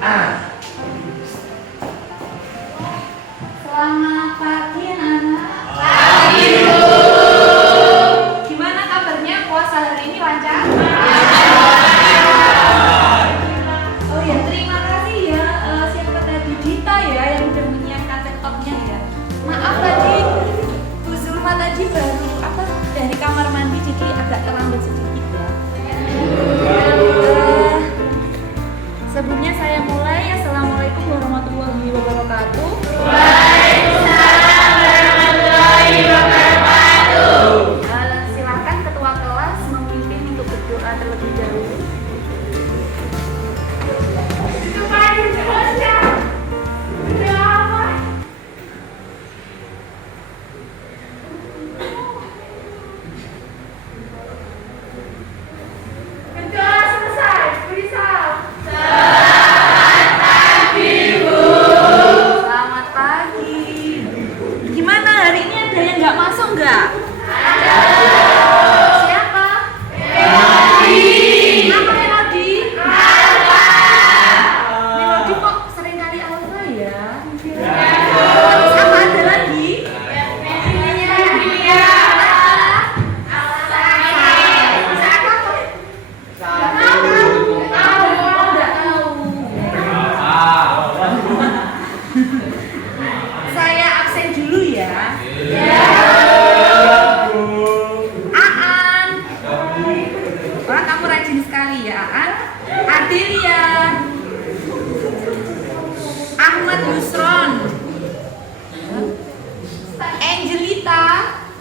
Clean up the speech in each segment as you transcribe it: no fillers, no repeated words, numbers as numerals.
Selamat pagi anak-anak. Pagi Bu. Gimana kabarnya, puasa hari ini lancar? Oh ya, terima kasih ya siapa tadi, Dita ya yang udah menyiapkan laptopnya ya. Maaf tadi Bu Zulma tadi baru dari kamar mandi jadi agak terlambat sedikit ya. Sebelumnya saya mulai. Assalamualaikum warahmatullahi wabarakatuh. Waalaikumsalam warahmatullahi wabarakatuh. Silakan ketua kelas memimpin untuk berdoa terlebih dahulu. Selamat pagi. Gimana hari ini, ada yang nggak masuk nggak? Siapa? Nama Melody? Melody kok sering kali alfa ya? Siapa ada lagi? Saya absen dulu ya. Aan. Wah, kamu rajin sekali ya, Aan. Adelia. Ahmad Yusron. Angelita.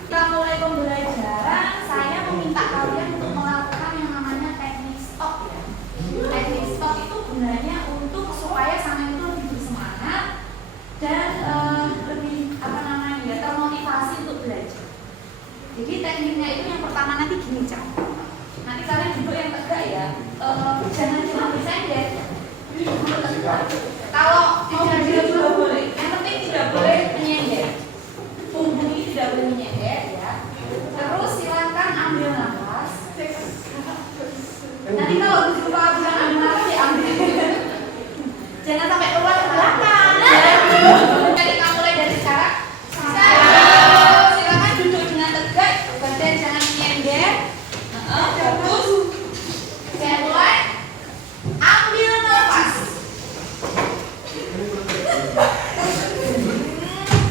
Kita mulai pembelajaran. Saya meminta kalian untuk melakukan yang namanya teknik stop ya. Teknik stop itu gunanya untuk supaya sama itu lebih bersemangat dan lebih termotivasi untuk belajar. Jadi tekniknya itu yang pertama nanti gini Cak. Nanti kalian duduk yang tegak ya. Jangan cuma bersender. Duduk tegak. Kalau mau belajar juga boleh. Yang penting tidak boleh menyender. Punggung ini tidak boleh menyender ya. Terus silakan ambil nafas. Nanti kalau lupa bilang ambil nafas diambil. Jangan sampai keluar ke belakang. Jadi kamu mulai dari sekarang. Silakan duduk dengan tegak, badan jangan menyender. Terus saya mulai. Ambil nafas.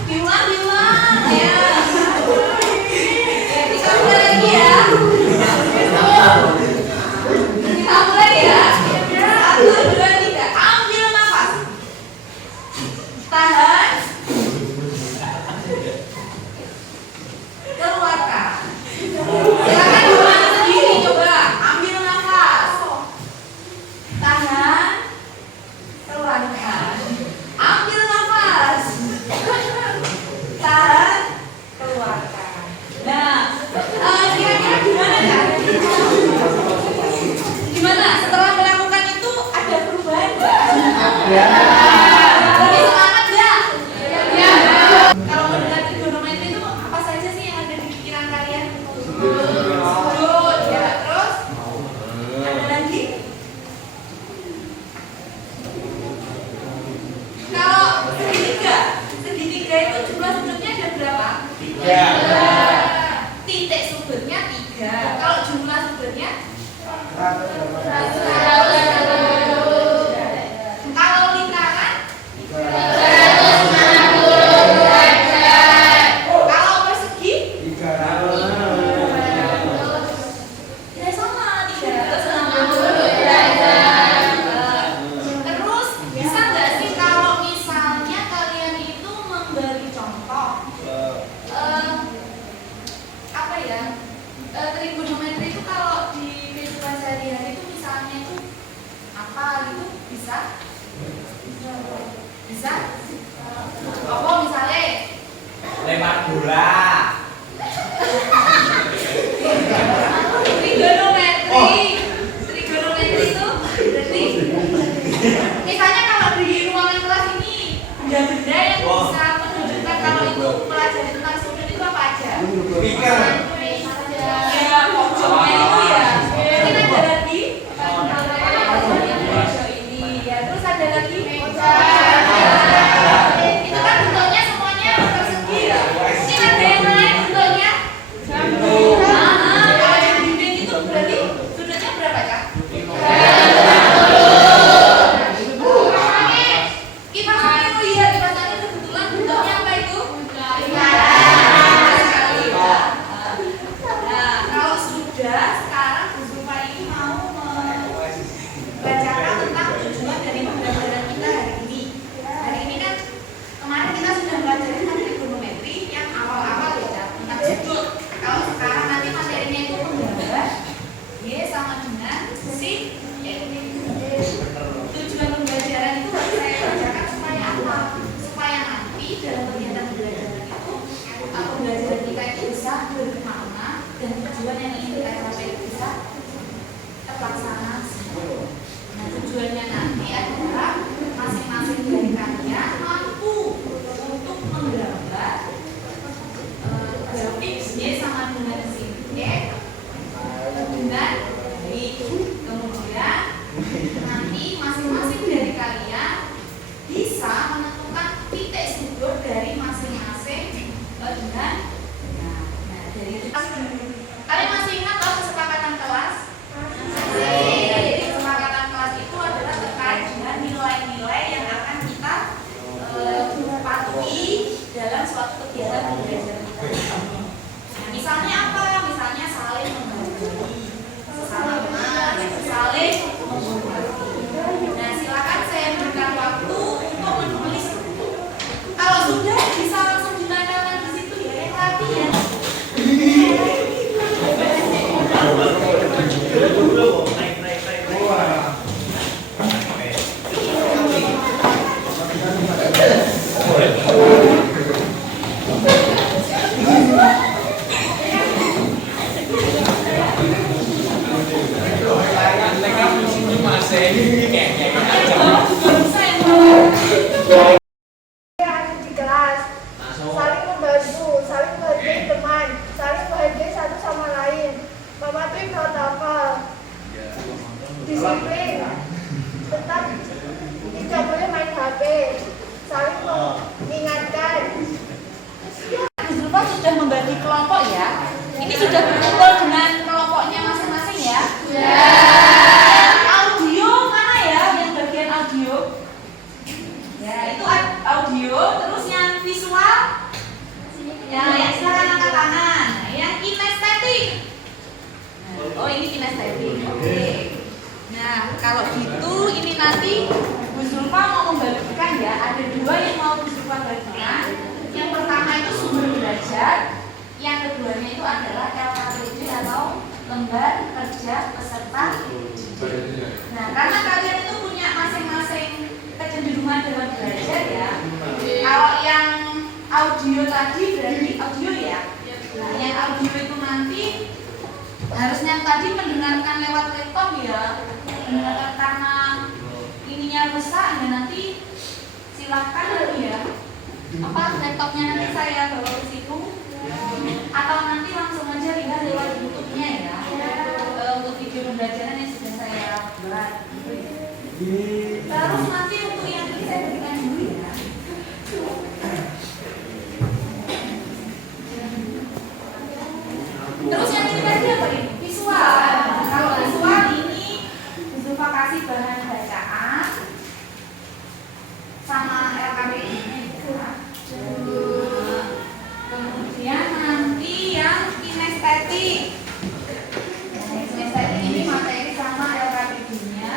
Diulang ya. Kita mulai lagi ya. Kita mulai ya. 1, 2, 3. Ambil nafas. Tahan. Keluarkan. Silakan diulangi sendiri, coba. Ambil nafas. Tahan. Keluarkan. Ambil nafas. Tahan. Keluarkan. Nah, kira-kira gimana ya? Gimana? Setelah melakukan itu ada perubahan nggak? Lebih semangat nggak? Ya. Kalau mendengar trigonometri itu apa saja sih yang ada di pikiran kalian? Sudut, ya. Terus ada lagi? Kalau segitiga itu jumlah sudutnya ada berapa? 3. Titik sudutnya 3. Kalau jumlah sudutnya? Kalau lingkaran? 360 derajat. Kalau persegi? 300. Ya sama, 360 derajat. Terus bisa nggak sih kalau misalnya kalian itu memberi contoh? Apa ya? Trigonometri itu kalau di kehidupan sehari-hari itu misalnya itu apa gitu bisa? Bisa? Apa misalnya? Lempar bola. Trigonometri itu berarti misalnya kalau di ruangan kelas ini benda-benda yang bisa menunjukkan kalau itu pelajari tentang sudut itu apa aja? Speaker. Ya, pojoknya itu ya. Mungkin ada lagi ini ya. Terus ada lagi dan tujuan yang ingin dicapai bisa terlaksana. Nah, tujuannya nanti adalah masing-masing dari kalian mampu untuk menggambar grafik Y sama dengan sin X dengan baik. Kemudian nanti masing-masing dari kalian bisa menentukan titik sudut dari masing-masing dengan nah dari itu. Kalian masih ingat toh kesepakatan kelas? Jadi kesepakatan kelas itu adalah terkait dengan nilai-nilai yang akan kita patuhi dalam suatu kegiatan pembelajaran kita. Nah, misalnya apa? Misalnya saling menghargai sesama teman, saling menghormati. Nah, silakan saya berikan waktu untuk menulis. Kalau sudah bisa langsung ditandakan di situ ya, yang latihan. Di kelas, saling membantu, saling menghargai teman, saling menghargai satu sama lain, mematuhi protokol, disiplin, tetap tidak boleh main HP, saling mengingatkan. Bu Zulfa sudah membagi kelompok ya. Ini sudah berkumpul dengan kelompoknya masing-masing ya. Audio mana ya yang bagian audio? Ya itu audio. Terus yang visual? Ya yang silakan angkat tangan. Nah, yang kinestetik. Oh ini kinestetik. Oke. Nah kalau gitu ini nanti Bu Zulfa mau membagikan ya. Ada dua yang mau Bu Zulfa bagikan. Yang pertama itu sumber belajar, yang keduanya itu adalah LKPD atau lembar kerja peserta didik. Nah, karena kalian itu punya masing-masing kecenderungan dalam belajar ya. Kalau yang audio tadi berarti audio ya. Nah, yang audio itu nanti harusnya tadi mendengarkan lewat laptop ya. Mendengarkan karena ininya rusak, ya nanti silakan ya. Laptopnya nanti saya bawa ke situ atau nanti langsung aja lihat lewat YouTube-nya ya untuk video pembelajaran yang sudah saya buat. Terus nanti untuk yang ini saya berikan dulu ya. Terus yang ini tadi apa ini? Visual. Kalau visual ini Zulfa kasih bahan bacaan sama LKPI. Kemudian nanti yang kinestetik. Nah, kinestetik ini materi sama LKPD-nya.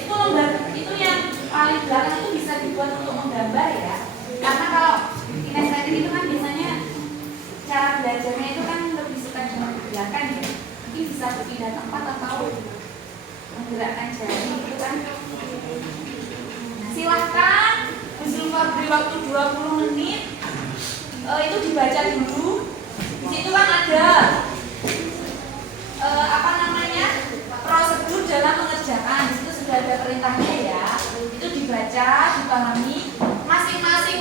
Itu lembar itu yang paling belakang itu bisa dibuat untuk menggambar ya. Karena kalau kinestetik itu kan biasanya cara belajarnya itu kan lebih suka dengan gerakan ya. Mungkin bisa berpindah tempat atau menggerakkan jari itu kan. Nah, silahkan Bu Zulfa beri waktu 20 menit. Itu dibaca dulu. Di situ kan ada prosedur dalam mengerjakan. Di situ sudah ada perintahnya ya. Itu dibaca, dipahami. Masing-masing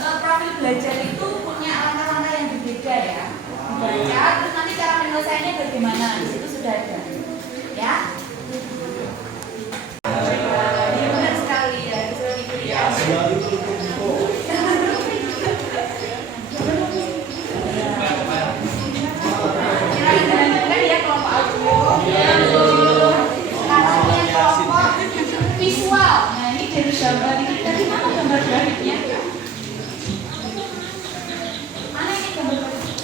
profil belajar itu punya langkah-langkah yang berbeda ya. Dibaca, terus nanti cara menyelesaikannya bagaimana. Di situ sudah ada. Ya. Benar sekali ya. Visual. Nah ini dari gambar ini tadi mana gambar grafiknya? Mana ini gambar grafiknya?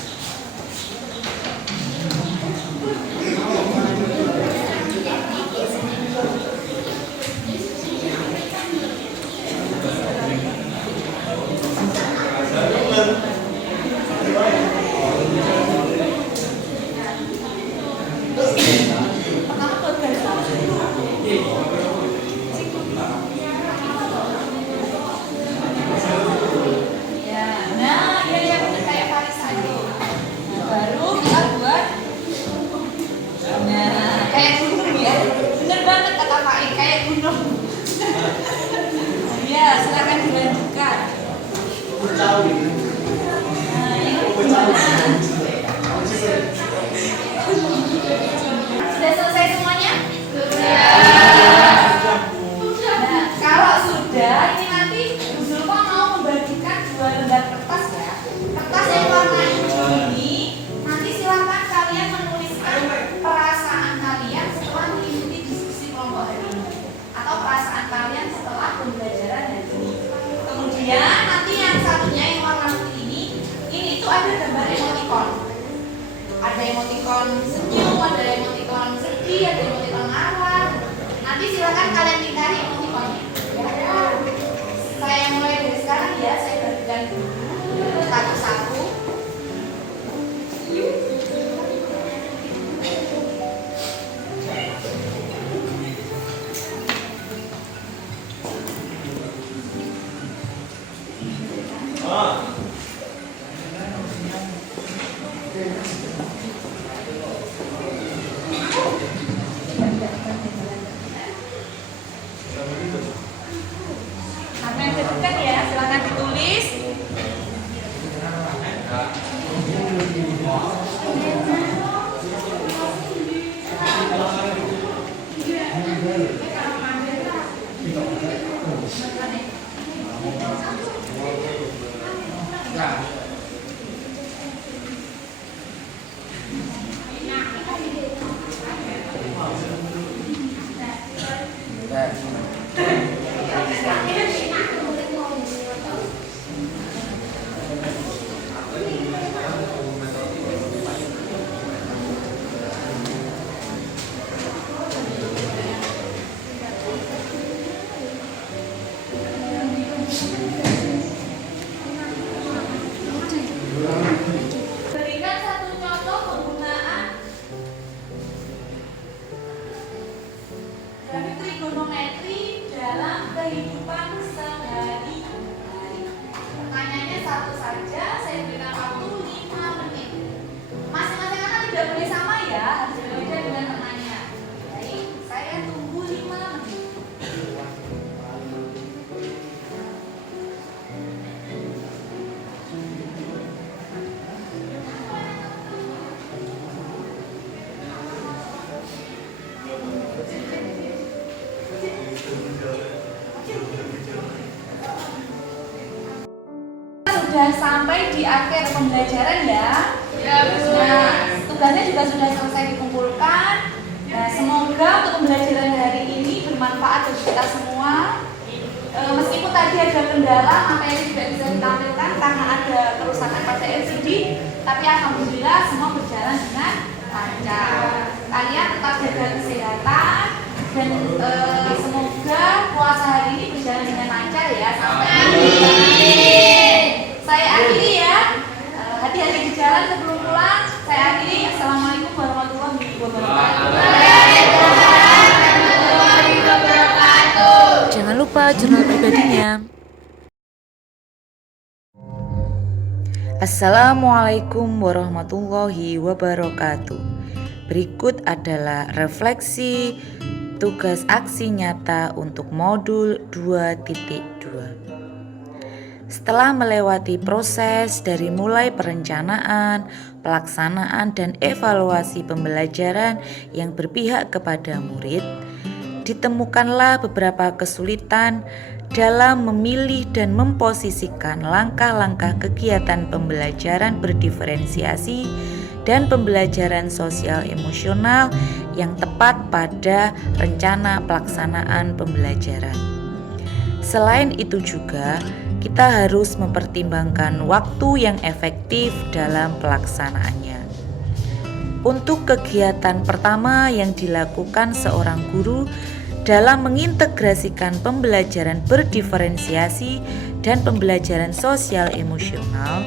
ada gambar emoticon. Ada emoticon senyum, ada emoticon sedih, ada emoticon marah. Nanti silakan kalian cari emoticonnya. Ya. Saya mulai dari sekarang ya, saya bagikan dulu satu-satu. Apa yang ditentukan ya, silakan ditulis. Berikan satu contoh penggunaan grafik trigonometri dalam kehidupan sehari-hari. Pertanyaannya satu saja, saya berikan waktu 5 menit. Masing-masing anak tidak boleh sama ya, harus berbeda dengan temannya. Baik, saya tunggu 5 menit. Sudah sampai di akhir pembelajaran ya. Nah, tugasnya juga sudah selesai dikumpulkan. Nah, semoga untuk pembelajaran hari ini bermanfaat bagi kita semua. Meskipun tadi ada kendala, materi tidak bisa ditampilkan karena ada kerusakan pada LCD, tapi alhamdulillah semua berjalan dengan lancar. Kalian tetap jaga kesehatan dan semoga puasa hari ini berjalan dengan lancar ya. Sampai saya akhiri ya. Hati-hati di jalan sebelum pulang. Saya akhiri. Assalamualaikum warahmatullahi wabarakatuh. Jangan lupa jurnal pribadinya. Assalamualaikum warahmatullahi wabarakatuh. Berikut adalah refleksi tugas aksi nyata untuk modul 2.2. Setelah melewati proses dari mulai perencanaan, pelaksanaan, dan evaluasi pembelajaran yang berpihak kepada murid, ditemukanlah beberapa kesulitan dalam memilih dan memposisikan langkah-langkah kegiatan pembelajaran berdiferensiasi dan pembelajaran sosial emosional yang tepat pada rencana pelaksanaan pembelajaran. Selain itu juga, kita harus mempertimbangkan waktu yang efektif dalam pelaksanaannya. Untuk kegiatan pertama yang dilakukan seorang guru dalam mengintegrasikan pembelajaran berdiferensiasi dan pembelajaran sosial emosional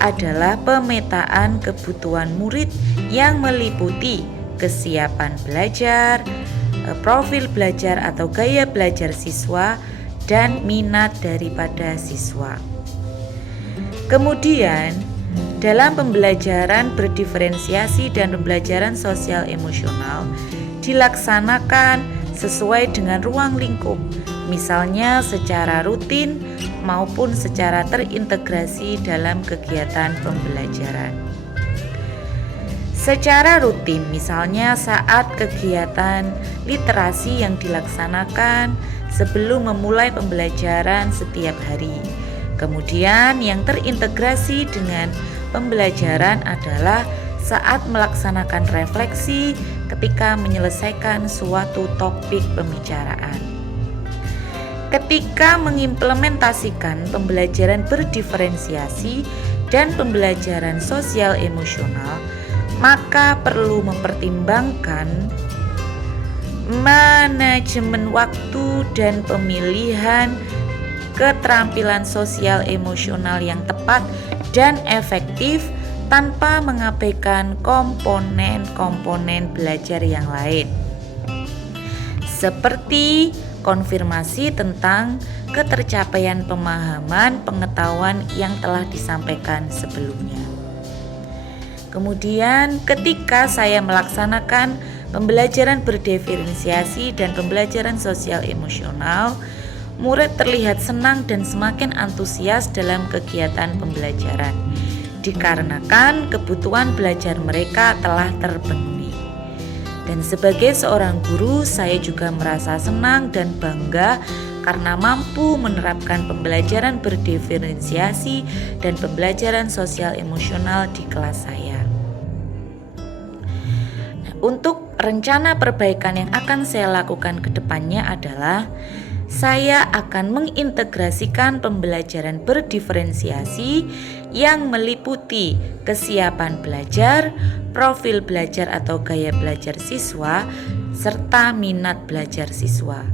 adalah pemetaan kebutuhan murid yang meliputi kesiapan belajar, profil belajar atau gaya belajar siswa, dan minat daripada siswa. Kemudian, dalam pembelajaran berdiferensiasi dan pembelajaran sosial emosional dilaksanakan sesuai dengan ruang lingkup, misalnya secara rutin maupun secara terintegrasi dalam kegiatan pembelajaran. Secara rutin, misalnya saat kegiatan literasi yang dilaksanakan sebelum memulai pembelajaran setiap hari. Kemudian yang terintegrasi dengan pembelajaran adalah saat melaksanakan refleksi ketika menyelesaikan suatu topik pembicaraan. Ketika mengimplementasikan pembelajaran berdiferensiasi dan pembelajaran sosial emosional, maka perlu mempertimbangkan manajemen waktu dan pemilihan keterampilan sosial emosional yang tepat dan efektif tanpa mengabaikan komponen-komponen belajar yang lain, seperti konfirmasi tentang ketercapaian pemahaman pengetahuan yang telah disampaikan sebelumnya. Kemudian ketika saya melaksanakan pembelajaran berdiferensiasi dan pembelajaran sosial emosional, murid terlihat senang dan semakin antusias dalam kegiatan pembelajaran, dikarenakan kebutuhan belajar mereka telah terpenuhi. Dan sebagai seorang guru, saya juga merasa senang dan bangga karena mampu menerapkan pembelajaran berdiferensiasi dan pembelajaran sosial emosional di kelas saya. Untuk rencana perbaikan yang akan saya lakukan ke depannya adalah saya akan mengintegrasikan pembelajaran berdiferensiasi yang meliputi kesiapan belajar, profil belajar atau gaya belajar siswa, serta minat belajar siswa.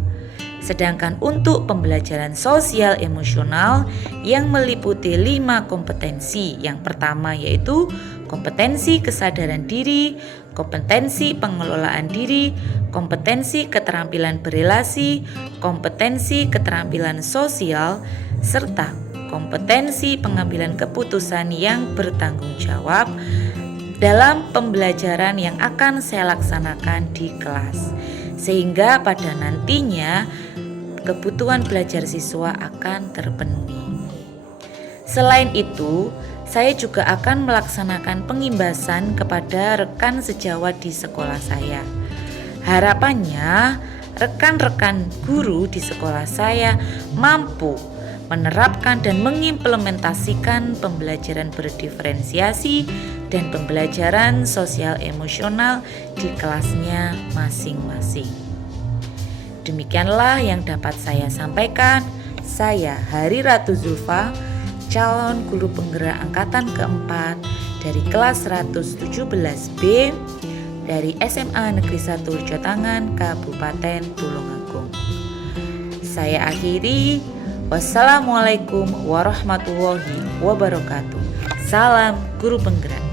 Sedangkan untuk pembelajaran sosial emosional yang meliputi 5 kompetensi. Yang pertama yaitu kompetensi kesadaran diri, kompetensi pengelolaan diri, kompetensi keterampilan berelasi, kompetensi keterampilan sosial, serta kompetensi pengambilan keputusan yang bertanggung jawab dalam pembelajaran yang akan saya laksanakan di kelas, sehingga pada nantinya kebutuhan belajar siswa akan terpenuhi. Selain itu, saya juga akan melaksanakan pengimbasan kepada rekan sejawat di sekolah saya. Harapannya, rekan-rekan guru di sekolah saya mampu menerapkan dan mengimplementasikan pembelajaran berdiferensiasi dan pembelajaran sosial emosional di kelasnya masing-masing. Demikianlah yang dapat saya sampaikan. Saya Hari Ratu Zulfa, calon guru penggerak angkatan keempat dari kelas 117B dari SMA Negeri 1 Jotangan, Kabupaten Tulungagung. Saya akhiri. Wassalamualaikum warahmatullahi wabarakatuh. Salam guru penggerak.